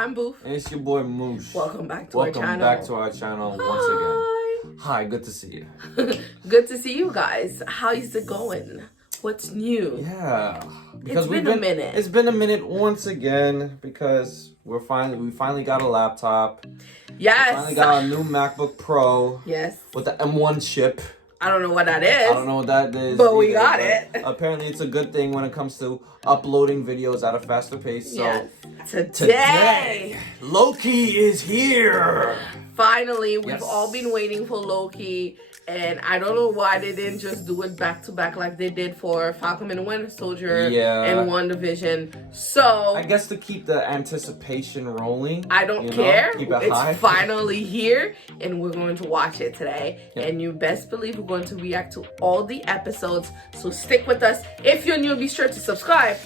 I'm Booth. And it's your boy Moosh. Welcome back to our channel. Welcome back to our channel once again. Hi, good to see you. Good to see you guys. How's it going? What's new? Yeah. Because it's been a minute. It's been a minute once again because we finally got a laptop. Yes. We finally got a new MacBook Pro. Yes. With the M1 chip. I don't know what that is. I don't know what that is. But we got it. Apparently it's a good thing when it comes to uploading videos at a faster pace. So yes. Today Loki is here. Finally, we've all been waiting for Loki, and I don't know why they didn't just do it back to back like they did for Falcon and Winter Soldier and WandaVision. So I guess to keep the anticipation rolling. I don't care. Keep it high. It's finally here, and we're going to watch it today. Yep. And you best believe we're going to react to all the episodes. So stick with us. If you're new, be sure to subscribe,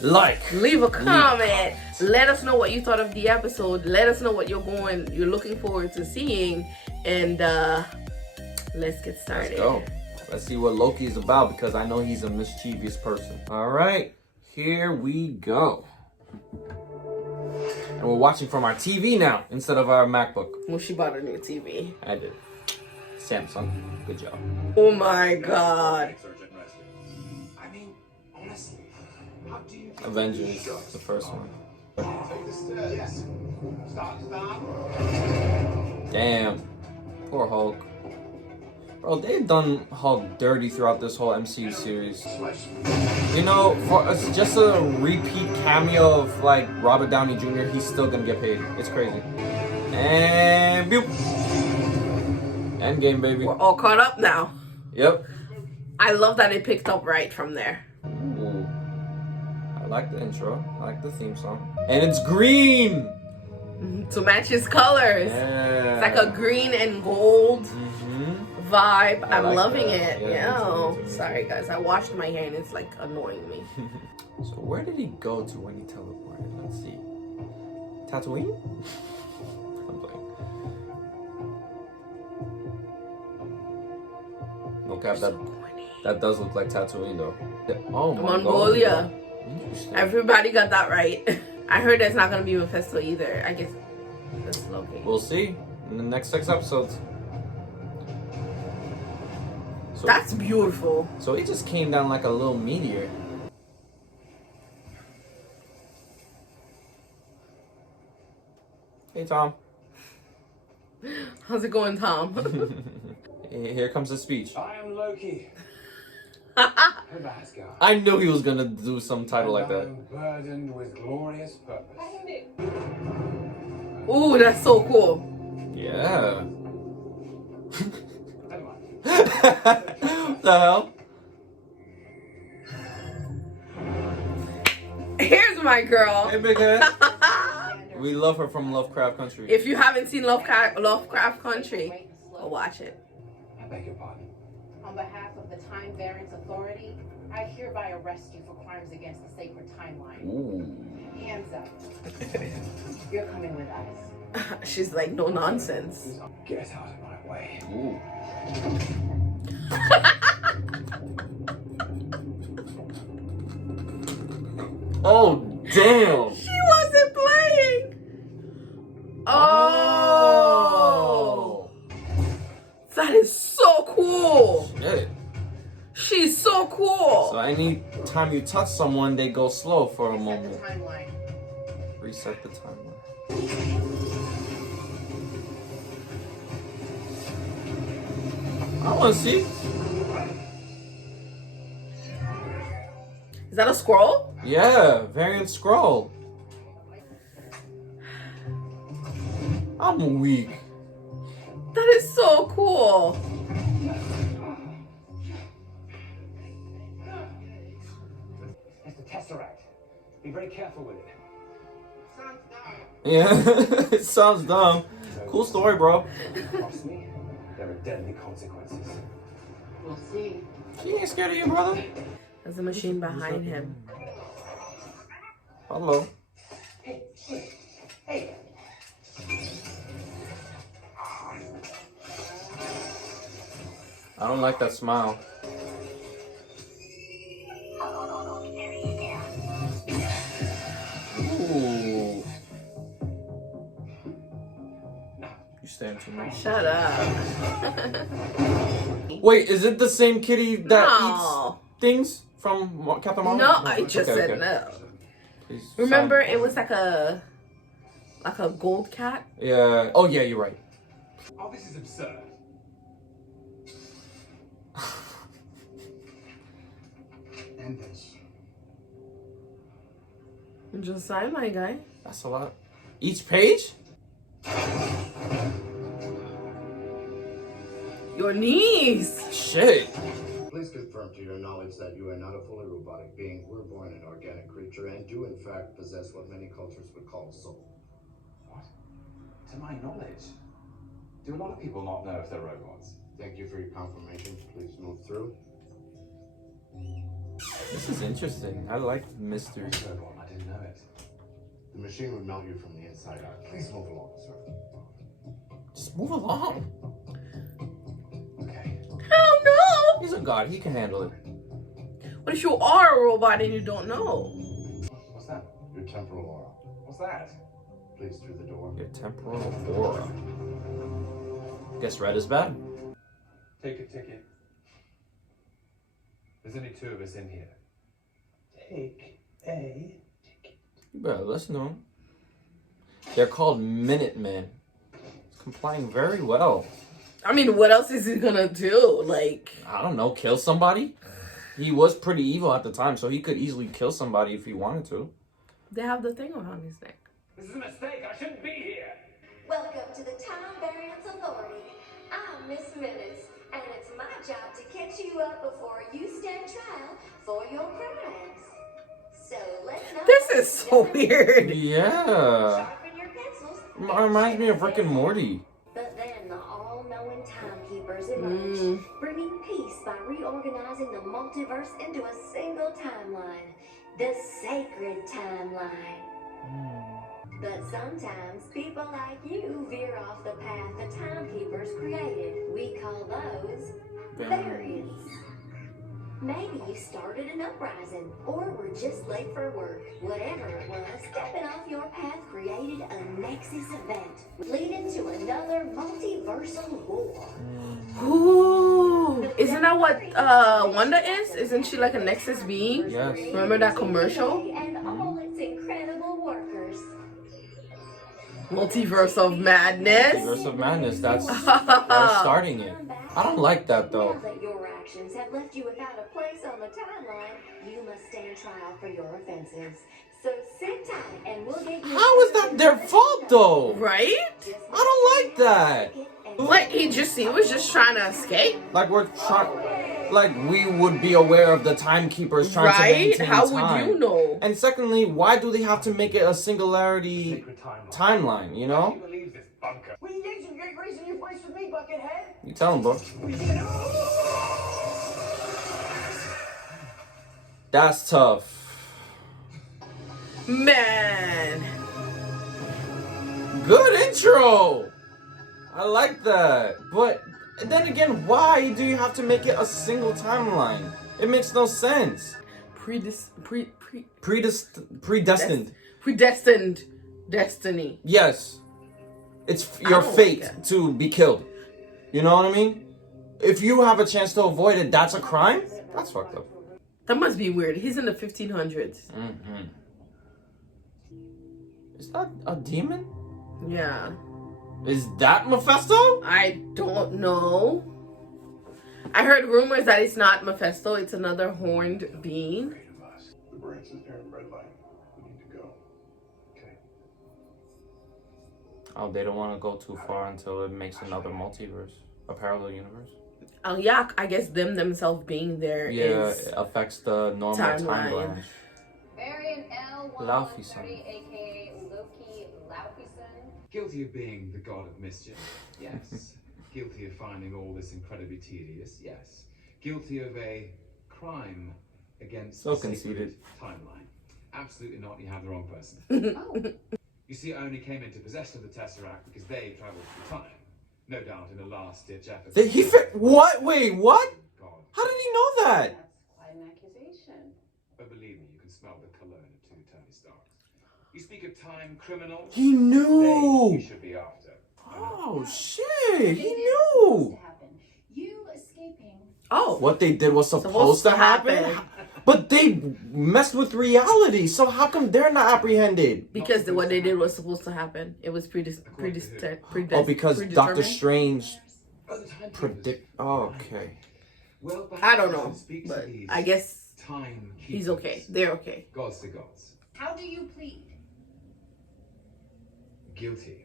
leave a comment. Let us know what you thought of the episode. Let us know what you're looking forward to seeing. And let's get started. Let's go. Let's see what Loki is about because I know he's a mischievous person. All right, here we go. And we're watching from our TV now instead of our MacBook. Well, she bought a new TV. I did. Samsung. Good job. Oh my God. Avengers, the first one. Damn. Poor Hulk. Bro, they've done Hulk dirty throughout this whole MCU series. You know, for just a repeat cameo of like Robert Downey Jr., he's still gonna get paid. It's crazy. And boop. Endgame, baby. We're all caught up now. Yep. I love that it picked up right from there. Ooh. I like the intro. I like the theme song. And it's green! To match his colors. Yeah. It's like a green and gold vibe. I'm like loving that. it. Yeah. Sorry guys, I washed my hair and it's like annoying me. So where did he go to when he teleported? Let's see. Tatooine? I'm playing. No cap, that does look like Tatooine though. Oh, Mongolia. Interesting. Everybody got that right. I heard there's not gonna be Mephisto either. I guess that's Loki. We'll see in the next 6 episodes. So, that's beautiful. So he just came down like a little meteor. Hey, Tom. How's it going, Tom? Here comes the speech. I am Loki. I knew he was gonna do some title like that. I'm burdened with glorious purpose. Ooh, that's so cool. Yeah. What the hell? Here's my girl. Hey, big head. We love her from Lovecraft Country. If you haven't seen Lovecraft Country, go watch it. I beg your pardon. On behalf of the Time Variance Authority, I hereby arrest you for crimes against the sacred timeline. Ooh. Hands up. You're coming with us. She's like, no nonsense. Get out of my way. Ooh. Oh, damn. She wasn't playing. Oh. That is so cool. Shit. She's so cool. So any time you touch someone, they go slow for a moment. Reset the timeline. Reset the timeline. I want to see. Is that a scroll? Yeah, variant scroll. I'm weak. That is so cool. It's the Tesseract. Be very careful with it. Yeah, it sounds dumb. Cool story, bro. Trust me, there are deadly consequences. We'll see. She ain't scared of you, brother. There's a machine behind him. Hello. Hey, hey. I don't like that smile. Ooh. You staying too much. Shut up. Wait, is it the same kitty that No. eats things from Captain Marvel? No, I just said okay. no. Please, Remember, sign. it was like a gold cat. Yeah. Oh yeah, you're right. Oh, this is absurd. End this. Just sign, my guy. That's a lot. Each page? Your knees. Shit. Please confirm to your knowledge that you are not a fully robotic being, were born an organic creature, and do in fact possess what many cultures would call soul. What? To my knowledge. Do a lot of people not know if they're robots? Thank you for your confirmation. Please move through. This is interesting. I like mystery. Robot, I didn't know it. The machine would melt you from the inside out. Please move along, sir. Just move along. Okay. Hell no. He's a god. He can handle it. What if you are a robot and you don't know? What's that? Your temporal aura. What's that? Please through the door. Your temporal aura. Guess red is bad. Take a ticket. There's only 2 of us in here. Take a ticket. You better listen to him. They're called Minutemen. He's complying very well. I mean, what else is he gonna do? Like, I don't know, kill somebody? He was pretty evil at the time, so he could easily kill somebody if he wanted to. they have the thing around his neck. This is a mistake. I shouldn't be here. Welcome to the Time Variance Authority. I'm Miss Minutes, and it's my job to catch you up before you stand trial for your crimes. So let's not. This is so weird. Yeah. Sharpen your pencils. Reminds me of Rick and Morty. But then the all-knowing timekeepers emerged, bringing peace by reorganizing the multiverse into a single timeline, the sacred timeline. But sometimes people like you veer off the path the timekeepers created. We call those variants. Maybe you started an uprising, or were just late for work. Whatever it was, stepping off your path created a Nexus event, leading to another multiversal war. Ooh, isn't that what Wanda is? Isn't she like a Nexus being? Yes. Remember that commercial? And all its incredible workers. Multiverse of Madness. Multiverse of Madness. That's they're starting it. I don't like that Now though. that your actions have left you without a place on the timeline, you must stand trial for your offenses. So sit tight and we'll get you. How is that their fault though? Right? I don't like that. Like he was just trying to escape. Like we're trying, like we would be aware of the timekeepers trying to Right? maintain How time. would you know? And secondly, why do they have to make it a singularity Sacred timeline? You know? Can you believe this bunker? Well, you get some great reason you fight with me, Buckethead. You tell them, bro. That's tough. Man. Good intro. I like that. But then again, why do you have to make it a single timeline? It makes no sense. Predestined. Predestined destiny. Yes. It's I your don't fate like it. to be killed. You know what I mean? If you have a chance to avoid it, that's a crime? That's fucked up. That must be weird. He's in the 1500s. Mm-hmm. Is that a demon? Yeah. Is that Mephisto? I don't know. I heard rumors that it's not Mephisto. It's another horned being. The branch is there in red light. We need to go. Okay. Oh, they don't want to go too far until it makes another multiverse. A parallel universe. Oh yeah, I guess them themselves being there Yeah, is it affects the normal timeline. Variant Laufey-san. L130, aka Loki Laufey-san. Guilty of being the god of mischief, yes. Guilty of finding all this incredibly tedious, yes. Guilty of a crime against So the sacred conceited. timeline. Absolutely not, you have the wrong person. Oh, You see, I only came into possession of the Tesseract because they travelled through time. No doubt in a last-ditch effort. What? Wait, what? God. How did he know that? that's quite an accusation. But believe me, you can smell the cologne of two Tony Starks. You speak of time criminals. He They knew. you should be after. Oh shit! He knew. You escaping. Oh, What they did was supposed to happen, but they messed with reality. So how come they're not apprehended? because what they did was supposed to happen. It was predetermined. Oh, because Doctor Strange Oh, the timekeepers. predict. Oh, okay. Well, I don't know, perhaps speak to but these I guess timekeepers. he's okay. They're okay. Gods to gods. How do you plead? Guilty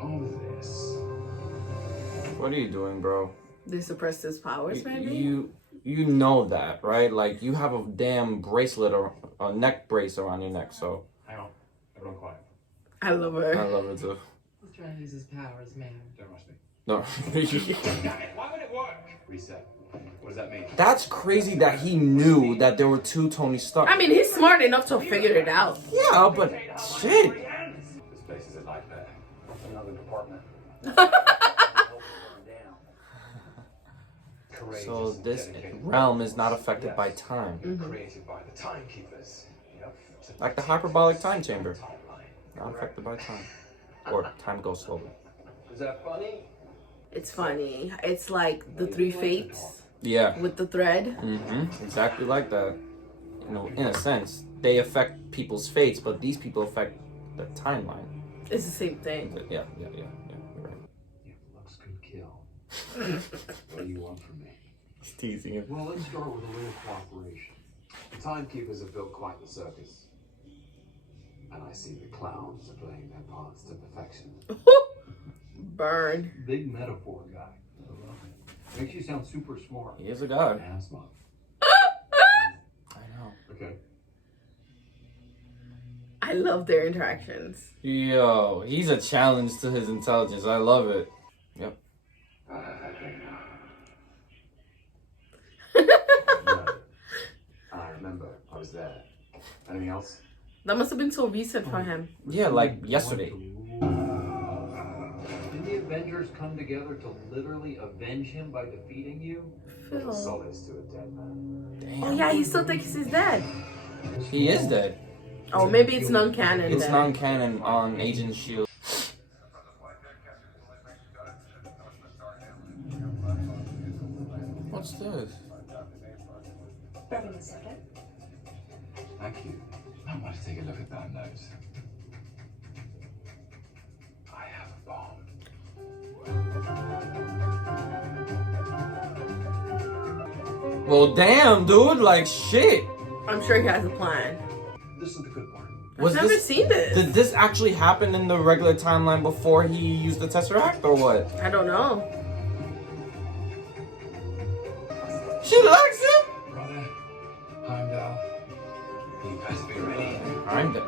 of this. What are you doing, bro? They suppressed his powers, maybe. You know that, right? Like you have a damn bracelet or a neck brace around your neck. So Hang on. Everyone quiet. I love her. I love it too. He's trying to use his powers, man. Don't rush me. No. Damn it, why would it work? Reset. What does that mean? That's crazy that he knew that there were two Tony Stark. I mean, he's smart enough to figure it out. Yeah, but shit. This place is a nightmare. Another department. Courageous So and this dedicated realm is not affected by time. created by the timekeepers. Yep. Like the hyperbolic time chamber. Not affected by time. Or time goes slowly. Is that funny? It's funny. It's like the three fates Yeah. with the thread. Exactly like that. You know, in a sense, they affect people's fates, but these people affect the timeline. It's the same thing. Yeah. You're right. Yeah, looks could kill. What do you want from me? He's teasing him. Well, let's start with a little cooperation. The timekeepers have built quite the circus. And I see the clowns are playing their parts to perfection. Burn. Big metaphor guy. Makes you sound super smart. He is a god. Yeah, smart. I know. Okay. I love their interactions. Yo, he's a challenge to his intelligence. I love it. Yep. I remember. I was there. Anything else? That must have been so recent for him. Yeah, like yesterday. Did the Avengers come together to literally avenge him by defeating you? Phil. Solace to a dead man. Oh yeah, he still thinks he's dead. He is dead. Oh, maybe it's non-canon It's then. non-canon on Agent Shield. What's this? Thank you. I want to take a look at that note. I have a bomb. Well, damn, dude. Like, shit. I'm sure he has a plan. This is the good part. Was I've never this, seen this. did this actually happen in the regular timeline before he used the Tesseract, or what? I don't know. She likes him? Brother, Heimdall, you better be ready. I'm dead.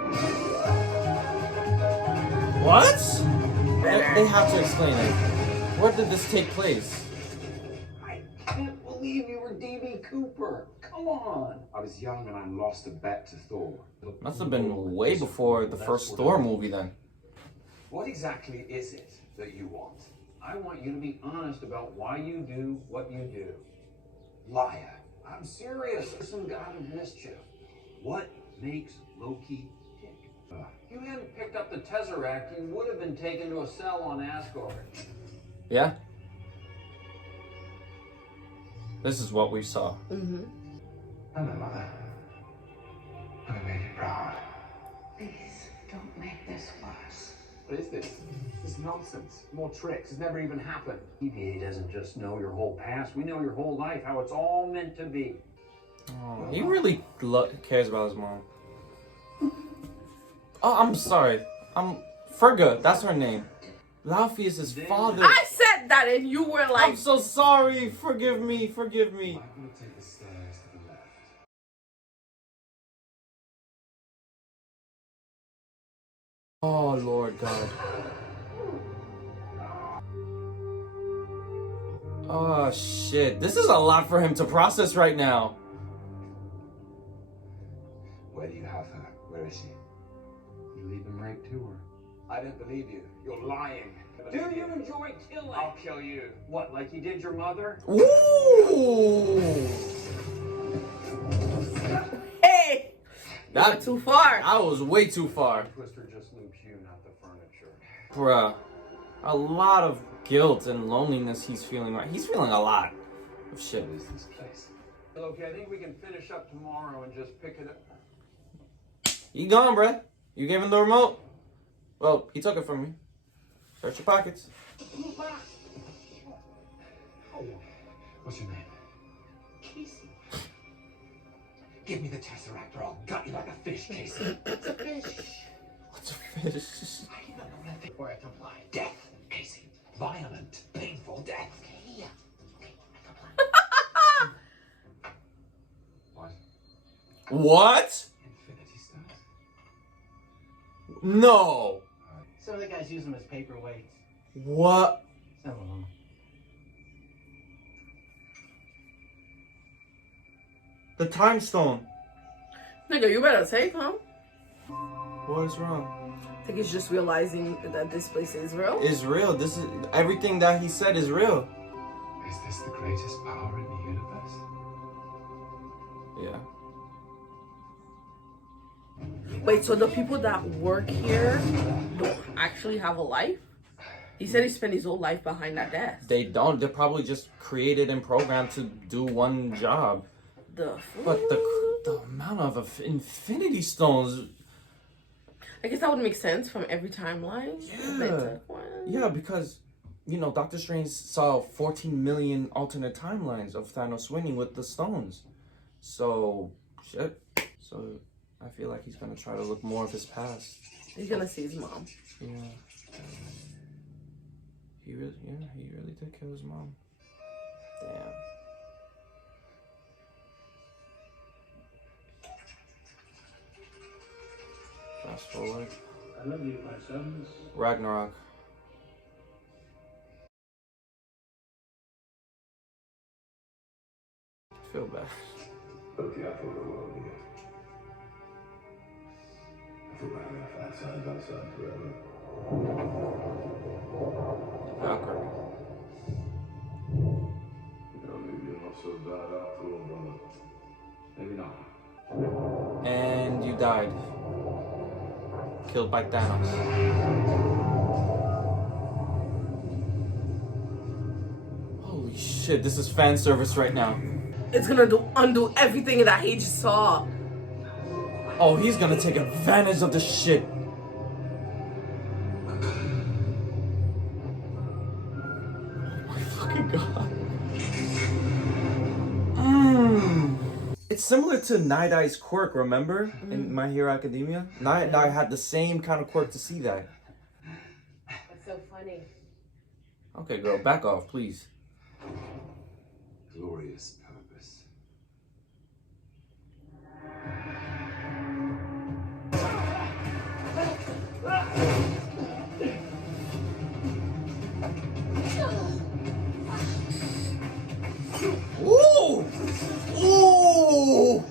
What? They have to explain it. Where did this take place? I can't believe you were D.B. Cooper. Come on. I was young and I lost a bet to Thor. Must have been way before the first Thor movie then. What exactly is it that you want? I want you to be honest about why you do what you do. Liar. I'm serious. Some god of mischief. What makes Loki tick? If you hadn't picked up the Tesseract, you would have been taken to a cell on Asgard. Yeah? This is what we saw. Mm-hmm. Hello, Mother. I made you proud. Please don't make this worse. What is this? This is nonsense. More tricks. It's never even happened. TVA doesn't just know your whole past. We know your whole life, how it's all meant to be. Oh, he really cares about his mom. Oh, I'm sorry. Ferga, that's her name. Laufey is his father. I said that and you were like... I'm so sorry. Forgive me. Forgive me. I'm going to take the stairs to the left. Oh, Lord God. Oh, shit. This is a lot for him to process right now. Where do you have her? Where is she? You leave him right to her. I don't believe you. You're lying. Do you enjoy killing? I'll kill you. What, like you did your mother? Ooh. Hey! That too far. That was way too far. Twister just loops you, not the furniture. Bruh. A lot of guilt and loneliness he's feeling. Right? He's feeling a lot of shit. What is this place? Okay, I think we can finish up tomorrow and just pick it up. He gone, bruh. You gave him the remote? Well, he took it from me. Search your pockets. What's your name? Casey. Give me the Tesseract or I'll gut you like a fish, Casey. It's a fish. What's a fish? I don't know that thing where I comply. Death, Casey. Violent, painful death. Okay, okay, I comply. What? What? Infinity Stones? No. Some of the guys use them as paperweights. What? Some of them. The time stone. Nigga, you better take him. What is wrong? I think he's just realizing that this place is real. It's real. This is everything that he said is real. Is this the greatest power in the universe? Yeah. Wait, so the people that work here don't actually have a life? He said he spent his whole life behind that desk. They don't. They're probably just created and programmed to do one job. But the amount of infinity stones. I guess that would make sense from every timeline. Yeah, because, you know, Doctor Strange saw 14 million alternate timelines of Thanos winning with the stones. So, shit. So, I feel like he's gonna try to look more of his past. He's gonna see his mom. Yeah. He really did kill his mom. Damn. Fast forward. I love you, my sons. Ragnarok. I feel bad. Okay, I thought I loved you. I thought we were fat side by side forever. Valkyrie. You know, maybe you're not so bad after all, brother. Maybe not. And you died. Killed by Thanos. Holy shit, this is fan service right now. It's gonna undo everything that he just saw. Oh, he's gonna take advantage of this shit. Oh my fucking god. It's similar to Night Eye's quirk, remember? In My Hero Academia? Night Eye had the same kind of quirk to see that. What's so funny? Okay, girl, back off, please. Glorious purpose. Ooh! Ooh!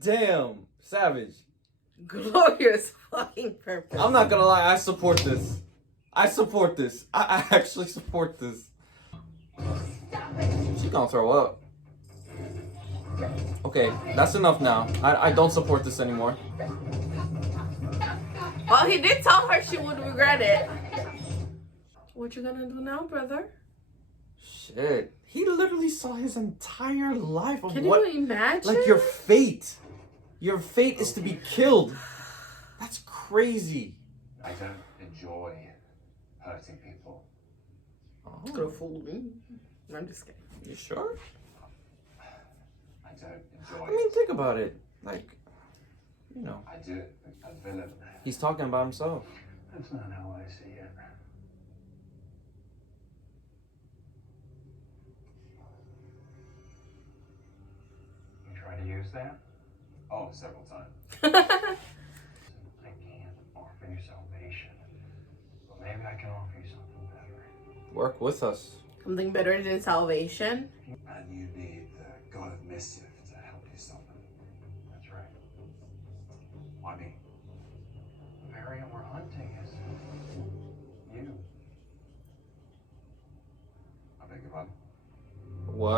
Damn! Savage. Glorious fucking purpose. I'm not gonna lie, I support this. I actually support this. She gonna throw up. Okay, that's enough now. I don't support this anymore. Well, he did tell her she would regret it. What you gonna do now, brother? Shit. He literally saw his entire life of Can what... you imagine? Like, your fate. Your fate is to be killed. That's crazy. I don't enjoy hurting people. It's gonna fool me. I'm just kidding. You sure? I don't enjoy I mean, think about it. Like, you know. I do it. A villain. He's talking about himself. That's not how I see it. You try to use that? Oh, several times. I can't offer you salvation. But maybe I can offer you something better. Work with us. Something better than salvation. And you need the god of mischief to help you stop him. That's right. Why me? The variant we're hunting is you.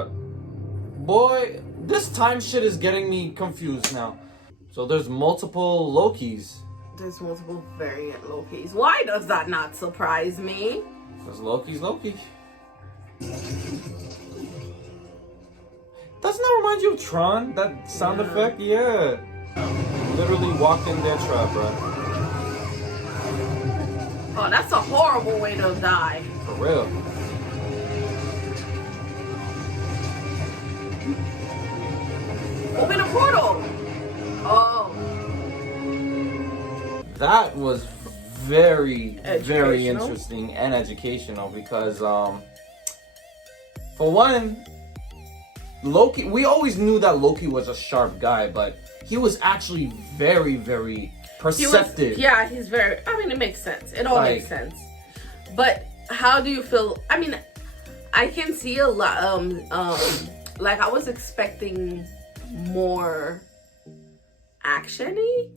boy, this time shit is getting me confused now. So there's multiple Lokis. There's multiple variant Lokis. Why does that not surprise me? Because Loki's Loki. Doesn't that remind you of Tron? That sound effect? Yeah. Literally walked in their trap, bro. Oh, that's a horrible way to die. For real. Open a portal. Oh. That was very Educational. interesting and educational because, for one, Loki, we always knew that Loki was a sharp guy, but he was actually very perceptive. He's very, I mean, it makes sense. It all Like- makes sense. But how do you feel? I mean, I can see a lot, like I was expecting more action-y,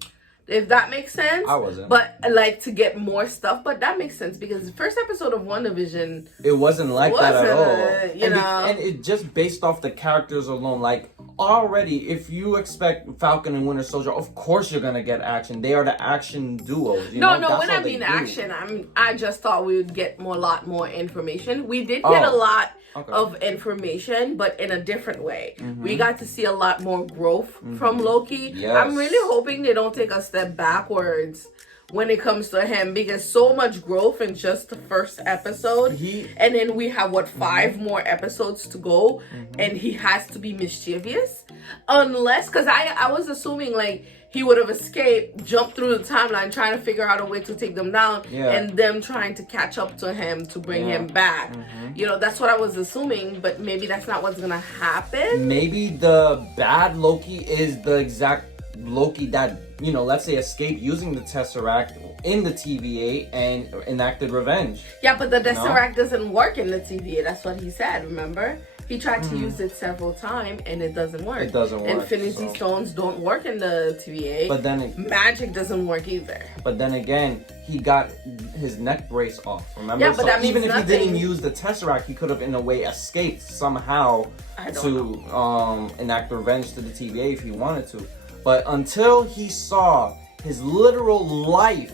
if that makes sense. I wasn't. But like to get more stuff, but that makes sense because the first episode of WandaVision, It wasn't like that at all. you know. And it just based off the characters alone, like already, if you expect Falcon and Winter Soldier, of course you're gonna get action. They are the action duos. You know? No, That's when how I they mean do. action, I just thought we would get a lot more information. We did get a lot of information, but in a different way. We got to see a lot more growth from Loki. Yes. I'm really hoping they don't take a step backwards when it comes to him because so much growth in just the first episode. And then we have 5 more episodes to go, and he has to be mischievous. Unless, because I was assuming like he would have escaped, jumped through the timeline, trying to figure out a way to take them down, and them trying to catch up to him to bring him back. You know, that's what I was assuming, but maybe that's not what's gonna happen. Maybe the bad Loki is the exact Loki that, you know, let's say escaped using the Tesseract in the TVA and enacted revenge. Yeah, but the Tesseract doesn't work in the TVA. That's what he said, remember? He tried to use it several times and it doesn't work. It doesn't work. Infinity Stones don't work in the TVA. But then magic doesn't work either. But then again, he got his neck brace off, remember? Yeah, but that means even if he didn't nothing. use the Tesseract, he could have in a way escaped somehow to enact revenge to the TVA if he wanted to. But until he saw his literal life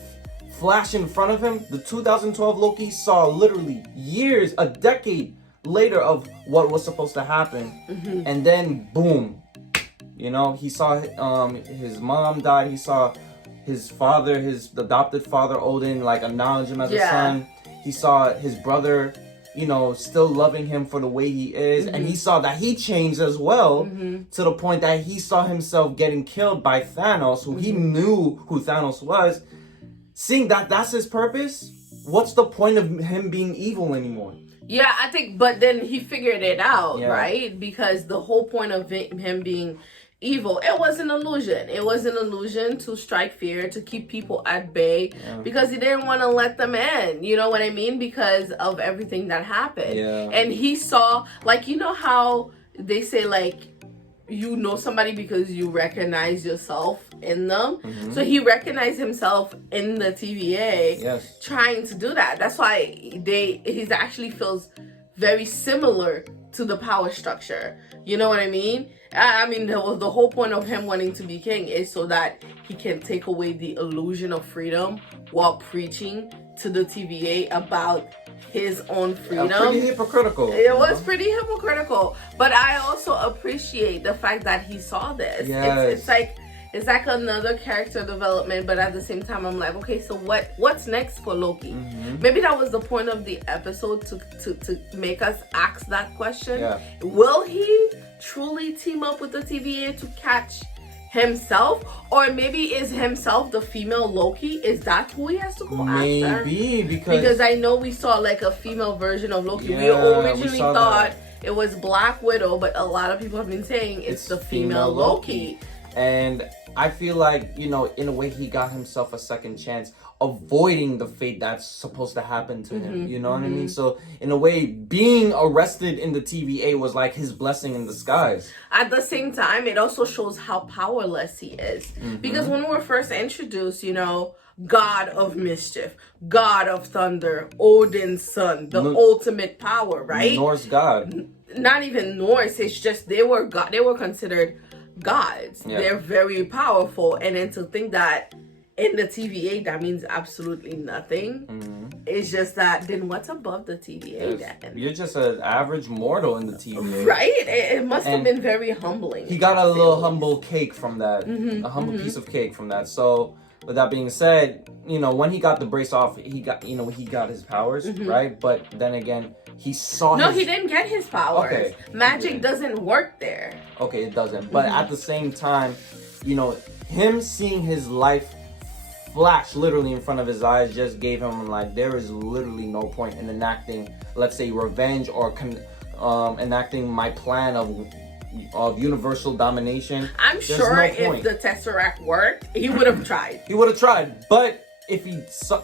flash in front of him, the 2012 Loki saw literally years, a decade later of what was supposed to happen. And then boom, you know, he saw his mom die. He saw his father, his adopted father Odin, like acknowledge him as a son. He saw his brother, you know, still loving him for the way he is. And he saw that he changed as well to the point that he saw himself getting killed by Thanos, who he knew who Thanos was. Seeing that that's his purpose, what's the point of him being evil anymore? Yeah, I think, but then he figured it out, right? Because the whole point of him being evil, it was an illusion. It was an illusion to strike fear, to keep people at bay, because he didn't want to let them in. You know what I mean? Because of everything that happened. And he saw, like, you know how they say, like, you know somebody because you recognize yourself in them. So he recognized himself in the TVA trying to do that. That's why he actually feels very similar to the power structure. You know what I mean? I mean, the whole point of him wanting to be king is so that he can take away the illusion of freedom while preaching to the TVA about his own freedom. Pretty hypocritical. It was pretty hypocritical, but I also appreciate the fact that he saw this. It's like another character development, but at the same time, I'm like, okay, so what's next for Loki? Maybe that was the point of the episode to make us ask that question. Will he truly team up with the TVA to catch himself, or maybe is himself the female Loki? Is that who he has to go after? Maybe because I know we saw like a female version of Loki. We originally thought it was Black Widow, but a lot of people have been saying it's the female Loki. And I feel like, you know, in a way he got himself a second chance, avoiding the fate that's supposed to happen to him. You know what I mean? So in a way, being arrested in the TVA was like his blessing in disguise. At the same time, it also shows how powerless he is. Because when we were first introduced, you know, God of mischief, God of thunder, Odin's son, the ultimate power, right? Norse god. Not even Norse. It's just they were God. They were considered gods. Yeah. They're very powerful, and then to think that in the TVA that means absolutely nothing. It's just that then what's above the TVA then? You're just an average mortal in the TVA. Right? It must have been very humbling. He got a little humble cake from that. A humble piece of cake from that. So with that being said, you know, when he got the brace off, he got his powers, right? But then again, he saw No, he didn't get his powers. Okay. Magic doesn't work there. Okay, it doesn't. But at the same time, you know, him seeing his life flash literally in front of his eyes just gave him, like, there is literally no point in enacting, let's say, revenge or enacting my plan of universal domination. I'm sure if the Tesseract worked, he would have tried. He would have tried. But if he saw,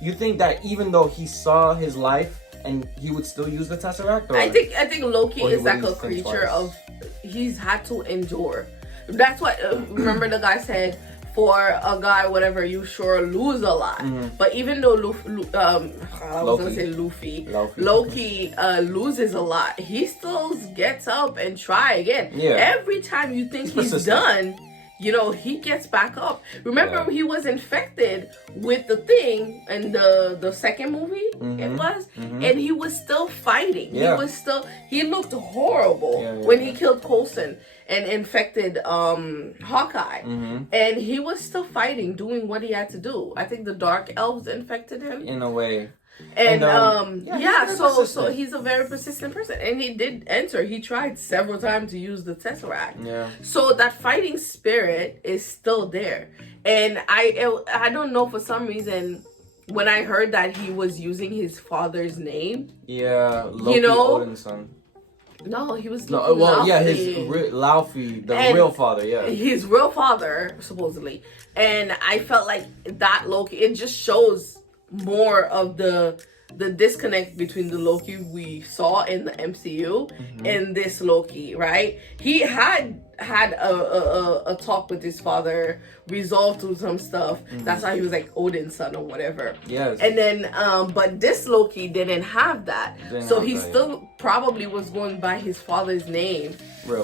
you think that even though he saw his life, and he would still use the Tesseract? Or? I think Loki is like a creature of, he's had to endure. That's what, remember the guy said, for a guy, whatever, you sure lose a lot. But even though Loki loses a lot, he still gets up and try again. Yeah. Every time you think he's done, you know, he gets back up. Remember, he was infected with the thing in the second movie, it was, and he was still fighting. He looked horrible when he killed Coulson and infected Hawkeye, and he was still fighting, doing what he had to do. I think the Dark Elves infected him in a way. And so he's a very persistent person, and he did enter. He tried several times to use the Tesseract. Yeah. So that fighting spirit is still there, and I don't know, for some reason, when I heard that he was using his father's name. Yeah, Loki, Odin's son. No, he was. No, well, Laufey. Yeah, his Laufey, the real father. Yeah, his real father, supposedly, and I felt like that Loki. It just shows more of the disconnect between the Loki we saw in the MCU and this Loki, right? He had a talk with his father, resolved to some stuff. That's why he was like Odin's son or whatever. Yes. And then but this Loki didn't have that. So he still probably was going by his father's name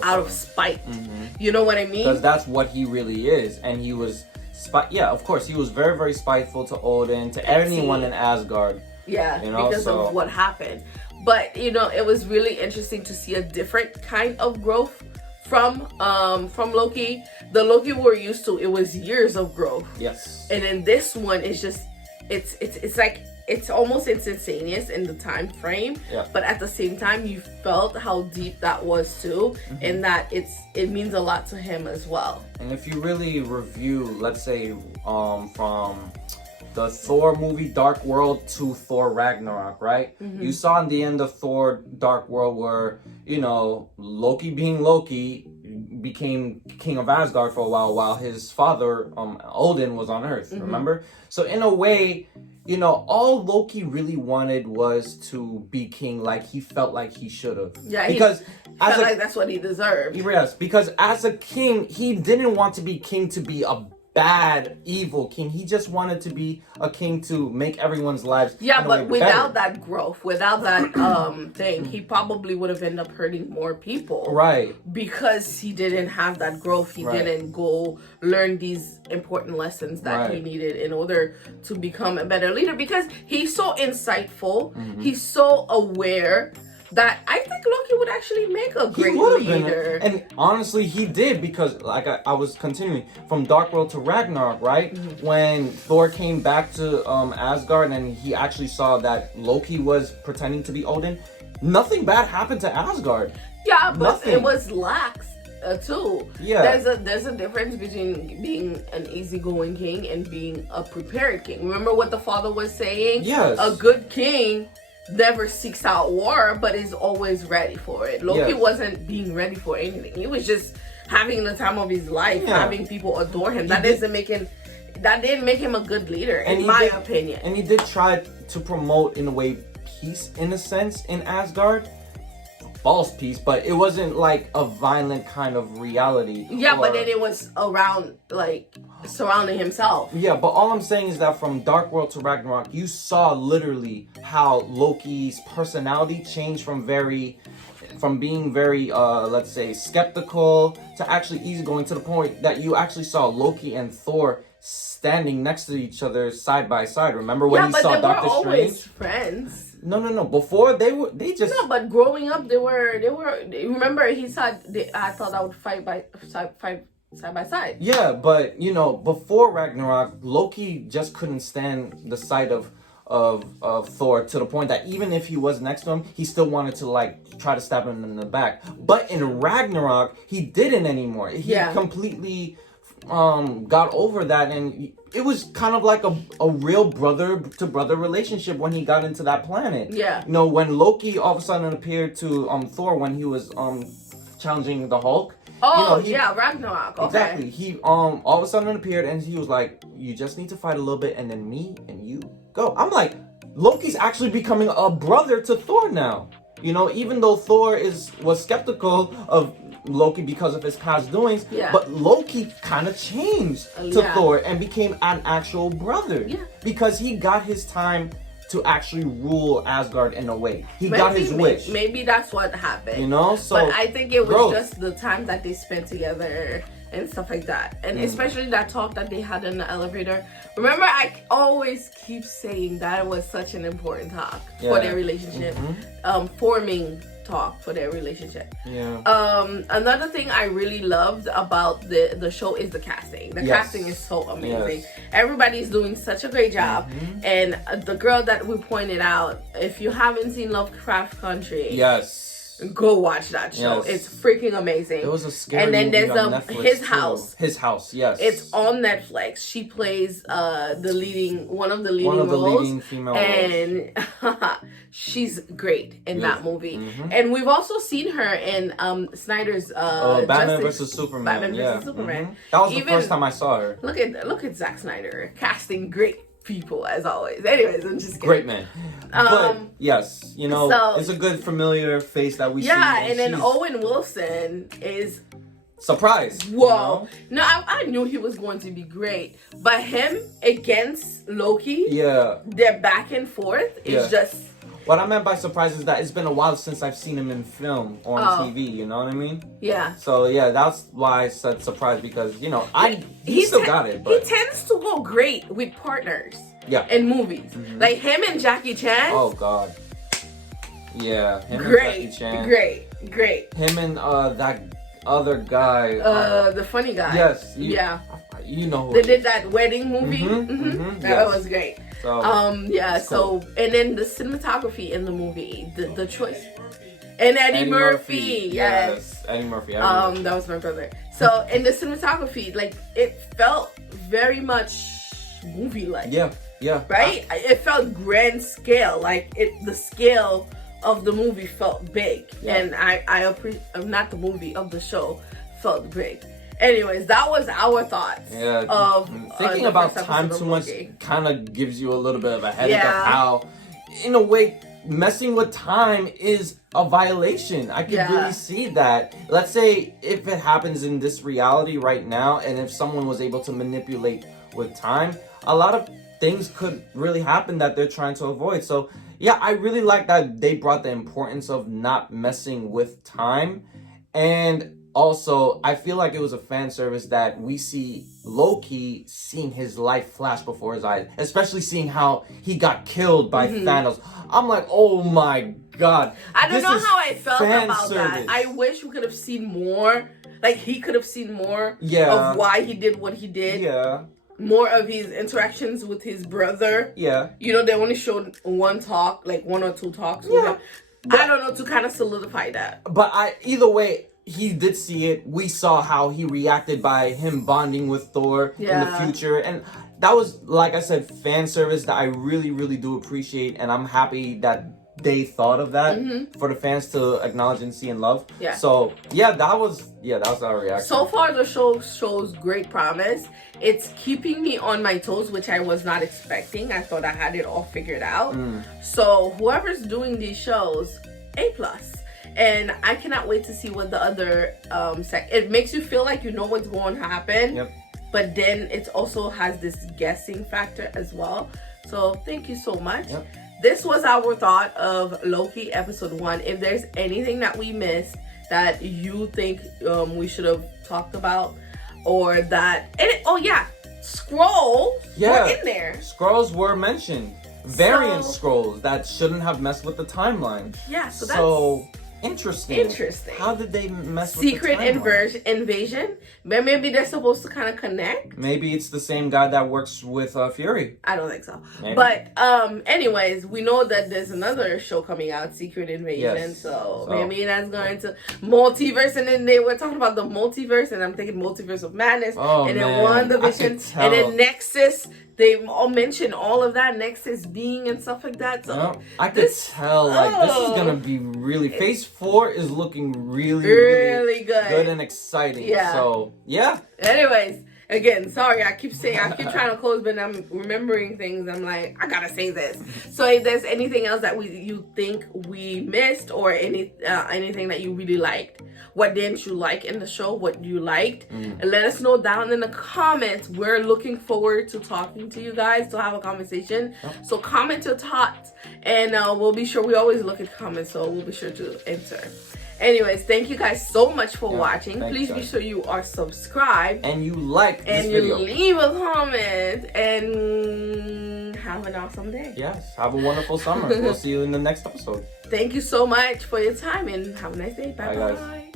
out of spite. You know what I mean? Because that's what he really is. And he was of course, he was very, very spiteful to Odin, to anyone in Asgard. Yeah, you know, because of what happened. But, you know, it was really interesting to see a different kind of growth from Loki. The Loki we're used to, it was years of growth. Yes. And then this one is just, it's like, it's almost instantaneous in the time frame, but at the same time you felt how deep that was too, and that it means a lot to him as well. And if you really review, let's say from the Thor movie Dark World to Thor Ragnarok, right? You saw in the end of Thor Dark World where, you know, Loki being Loki became king of Asgard for a while his father Odin was on Earth, remember? So in a way, you know, all Loki really wanted was to be king, like he felt like he should have. Yeah, because he felt like that's what he deserved. Yes, because as a king, he didn't want to be king to be a bad, evil king. He just wanted to be a king to make everyone's lives. Yeah, but without that growth, without that thing, he probably would have ended up hurting more people. Right. Because he didn't have that growth. He didn't go learn these important lessons that he needed in order to become a better leader. Because he's so insightful. He's so aware that I think Loki would actually make a great leader. And honestly, he did, because like I was continuing from Dark World to Ragnarok, right? When Thor came back to Asgard and he actually saw that Loki was pretending to be Odin, nothing bad happened to Asgard. Yeah, but it was lax too. Yeah. There's a difference between being an easygoing king and being a prepared king. Remember what the father was saying? Yes. A good king never seeks out war, but is always ready for it. Loki wasn't being ready for anything. He was just having the time of his life, having people adore him. That didn't make him a good leader, in my opinion. And he did try to promote, in a way, peace, in a sense, in Asgard. False peace, but it wasn't like a violent kind of reality. Yeah, but then it was around, like, surrounding himself. Yeah, but all I'm saying is that from Dark World to Ragnarok, you saw literally how Loki's personality changed from being very, let's say, skeptical to actually easygoing, to the point that you actually saw Loki and Thor standing next to each other side by side. Remember when he saw Doctor Strange? Yeah, but they were always friends. No. Before they just. No, but growing up, they were. Remember, he said, I thought I would fight side by side. Yeah, but before Ragnarok, Loki just couldn't stand the sight of Thor, to the point that even if he was next to him, he still wanted to like try to stab him in the back. But in Ragnarok, he didn't anymore. He completely got over that, and it was kind of like a real brother to brother relationship when he got into that planet. Yeah. When Loki all of a sudden appeared to Thor when he was challenging the Hulk. Oh, Ragnarok. Okay. Exactly. He all of a sudden appeared and he was like, "You just need to fight a little bit, and then me and you go." I'm like, Loki's actually becoming a brother to Thor now. Even though Thor was skeptical of Loki because of his past doings, but Loki kind of changed to Thor and became an actual brother because he got his time to actually rule Asgard in a way. He got his wish. Maybe that's what happened. So. But I think it was just the time that they spent together and stuff like that, and especially that talk that they had in the elevator. Remember, I always keep saying that it was such an important talk for their relationship, forming talk for their relationship. Another thing I really loved about the show is the casting. The casting is so amazing. Everybody's doing such a great job. And the girl that we pointed out, if you haven't seen Lovecraft Country, go watch that show. It's freaking amazing. It was a scary And then movie there's on Netflix His too. House. His House, yes. It's on Netflix. She plays one of the leading female roles. She's great in that movie. And we've also seen her in Snyder's Batman vs Superman. Batman vs Superman. That was the first time I saw her. Look at Zack Snyder casting great people as always. Anyways, I'm just kidding. Great man. But yes, it's a good familiar face that we see. And then Owen Wilson is surprise. Whoa. No, I knew he was going to be great. But him against Loki, their back and forth is just. What I meant by surprise is that it's been a while since I've seen him in film or on TV, you know what I mean? Yeah. So that's why I said surprise, because he still got it. But he tends to go great with partners. Yeah. In movies. Like him and Jackie Chan. Oh God. Yeah. Him great. and Jackie Chan. Great. Him and that other guy. The funny guy. Yes. You know who they did that wedding movie. That was great. So, cool. And then the cinematography in the movie, the choice. And Eddie Murphy. Yes. Eddie Murphy. That was my brother. So, in the cinematography, like, it felt very much movie-like. Yeah. Right? It felt grand scale. Like, the scale of the movie felt big. Yeah. And I appreciate, not the movie, of the show felt big. Anyways, that was our thoughts. Yeah. Of thinking about time too much kind of gives you a little bit of a headache of how, in a way, messing with time is a violation. I can really see that. Let's say if it happens in this reality right now, and if someone was able to manipulate with time, a lot of things could really happen that they're trying to avoid. So yeah, I really like that they brought the importance of not messing with time. And also, I feel like it was a fan service that we see Loki seeing his life flash before his eyes, especially seeing how he got killed by Thanos. I'm like, oh my God. I don't know how I felt about that. I wish we could have seen more. Like, he could have seen more of why he did what he did. Yeah. More of his interactions with his brother. Yeah. They only showed one or two talks with him. I don't know, to kind of solidify that. But either way, he did see it. We saw how he reacted by him bonding with Thor in the future. And that was, like I said, fan service that I really, really do appreciate. And I'm happy that they thought of that for the fans to acknowledge and see and love. Yeah. So, that was our reaction. So far, the show shows great promise. It's keeping me on my toes, which I was not expecting. I thought I had it all figured out. So, whoever's doing these shows, A+. And I cannot wait to see what the other it makes you feel like you know what's going to happen. Yep. but then it also has this guessing factor as well. So thank you so much. Yep. This was our thought of Loki episode 1. If there's anything that we missed that you think we should have talked about, or that, scrolls were in there. Scrolls were mentioned. Variant scrolls that shouldn't have messed with the timeline. Yeah, so that's interesting. How did they mess with the timeline? Secret invasion. Maybe they're supposed to kind of connect. Maybe it's the same guy that works with Fury. I don't think so. Maybe. But anyways, we know that there's another show coming out, Secret Invasion. Yes. So maybe that's going to multiverse, and then they were talking about the multiverse, and I'm thinking multiverse of madness, and then WandaVision, and then Nexus. They all mentioned all of that, Nexus being and stuff like that. So I could tell this is gonna be really. Phase 4 is looking really good and exciting. Yeah. So yeah. Anyways, again, sorry, I keep trying to close, but I'm remembering things. I'm like, I gotta say this. So if there's anything else that you think we missed, or anything that you really liked, what didn't you like in the show, what you liked, and let us know down in the comments. We're looking forward to talking to you guys, to have a conversation. So comment your thoughts, and we'll be sure. We always look at comments, so we'll be sure to answer. Anyways, thank you guys so much for watching. Please be sure you are subscribed. And you like this video. And you leave a comment. And have an awesome day. Yes. Have a wonderful summer. We'll see you in the next episode. Thank you so much for your time. And have a nice day. Bye-bye.